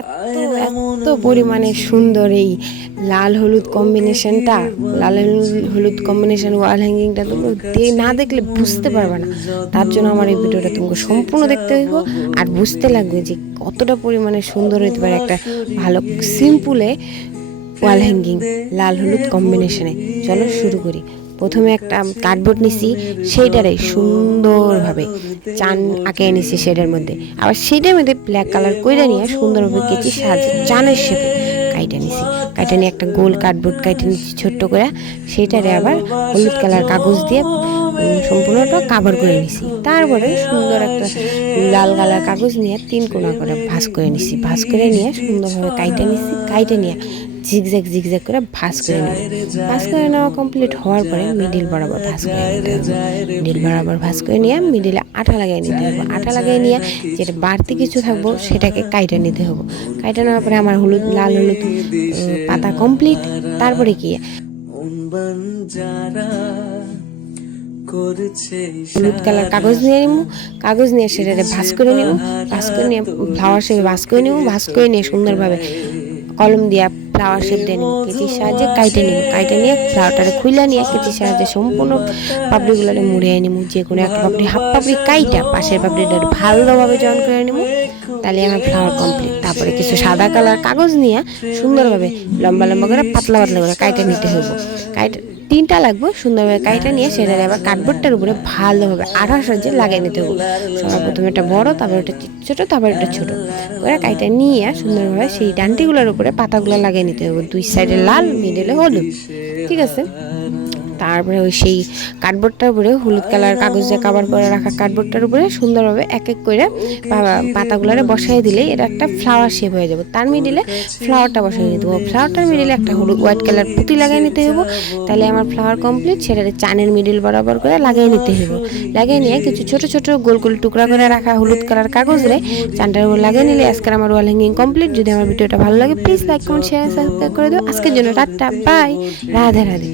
এত এত পরিমাণে সুন্দর এই লাল হলুদ কম্বিনেশনটা, লাল হলুদ কম্বিনেশন ওয়াল হ্যাঙ্গিংটা তোমরা না দেখলে বুঝতে পারবে না। তার জন্য আমার এই ভিডিওটা তোমাকে সম্পূর্ণ দেখতে হইব আর বুঝতে লাগবে যে কতটা পরিমাণে সুন্দর হতে পারে একটা ভালো সিম্পলে ওয়াল হ্যাঙ্গিং লাল হলুদ কম্বিনেশনে। চলো শুরু করি। প্রথমে একটা কার্ডবোর্ড নিছি, সেইটারে সুন্দরভাবে চান আঁকে নিছি সেটার মধ্যে, আবার সেইটার মধ্যে ব্ল্যাক কালার কইরা নিয়ে সুন্দরভাবে কেচি সাহায্যে চানের শেপে কাইটা নিছি। কাইটা নিয়ে একটা গোল কার্ডবোর্ড কাইটা নিছি ছোট্ট করে, সেইটারে আবার হলুদ কালার কাগজ দিয়ে সম্পূর্ণটা কাভার করে নিছি। তারপরে সুন্দর একটা লাল কালার কাগজ নিয়ে 3 কোণা করে ভাঁজ করে নিছি। ভাঁজ করে নিয়ে সুন্দরভাবে কাইটা নিছি। কাইটা নিয়ে জিগজ্যাগ জিগজ্যাগ করে ভাঁজ করে নেব। ভাঁজ করে নেওয়া কমপ্লিট হওয়ার পরে মিডিল বরাবর ভাঁজ করে নিতে হবে। মিডিল বরাবর ভাঁজ করে নিয়ে মিডিলে আঠা লাগিয়ে নিতে হবে। আঠা লাগিয়ে নিয়ে যেটা বাড়তি কিছু থাকবো সেটাকে কাইটা নিতে হবে। কাইটা নেওয়ার পরে আমার লাল হলুদ পাতা কমপ্লিট। তারপরে কি হলুদ কালার কাগজ নিয়ে নিব। কাগজ নিয়ে সেটাকে ভাঁজ করে নেব। ভাঁজ করে নিয়ে ফ্লাওয়ার শেপে ভাঁজ করে নেব। ভাঁজ করে নিয়ে সুন্দরভাবে কলম দিয়া ফ্লাওয়ার শেপ দিয়ে নিব। কেচির সাহায্যে কাইটে নিব। কাইটে নিয়ে ফ্লাওয়ারটারে খুইলা নিয়ে কেচির সাহায্যে সম্পূর্ণ পাপড়িগুলো মুড়িয়ে নিব। যে কোনো একটা পাপড়ি হাফ পাপড়ি কাইটা পাশের পাপড়িটা ভালোভাবে জয়েন করে নিব। তাহলে আমার ফ্লাওয়ার কমপ্লিট। তারপরে কিছু সাদা কালার কাগজ নিয়ে সুন্দরভাবে লম্বা লম্বা করে পাতলা পাতলা করে কাইটে নিতে হবে। কাইটা 3টা লাগবে। সুন্দরভাবে কাইটা নিয়ে সেটা আবার কার্ডবোর্ডটার উপরে ভালোভাবে আঠার সাহায্যে লাগিয়ে নিতে হবে। সবার প্রথমে একটা বড়, তারপর একটা ছোট, তারপর একটা ছোট করে কাইটা নিয়ে সুন্দরভাবে সেই ডান্টিগুলোর উপরে পাতাগুলো লাগিয়ে নিতে হবে। 2 সাইডে লাল, মিডলে হলুদ। ঠিক আছে। তারপরে ওই সেই কার্ডবোর্ডটার উপরে হলুদ কালার কাগজ দিয়ে কাভার করে রাখা কার্ডবোর্ডটার উপরে সুন্দরভাবে এক এক করে পাতাগুলোরে বসাই দিলে এটা একটা ফ্লাওয়ার শেপ হয়ে যাবে। তার মিডিলে ফ্লাওয়ারটা বসাই নিতে হবে। ফ্লাওয়ারটার মিডিলে একটা হলুদ হোয়াইট কালার পুঁতি লাগিয়ে নিতে হবে। তাহলে আমার ফ্লাওয়ার কমপ্লিট। সেটাতে চানের মিডিল বরাবর করে লাগিয়ে নিতে হবে। লাগিয়ে নিয়ে কিছু ছোট ছোট গোল গোল টুকরা করে রাখা হলুদ কালার কাগজে চানটার উপর লাগিয়ে নিলে আজকের আমার ওয়াল হ্যাঙ্গিং কমপ্লিট। যদি আমার ভিডিওটা ভালো লাগে please like, comment, share, subscribe করে দিও। আজকের জন্য টাটা, বাই, রাধে রাধে।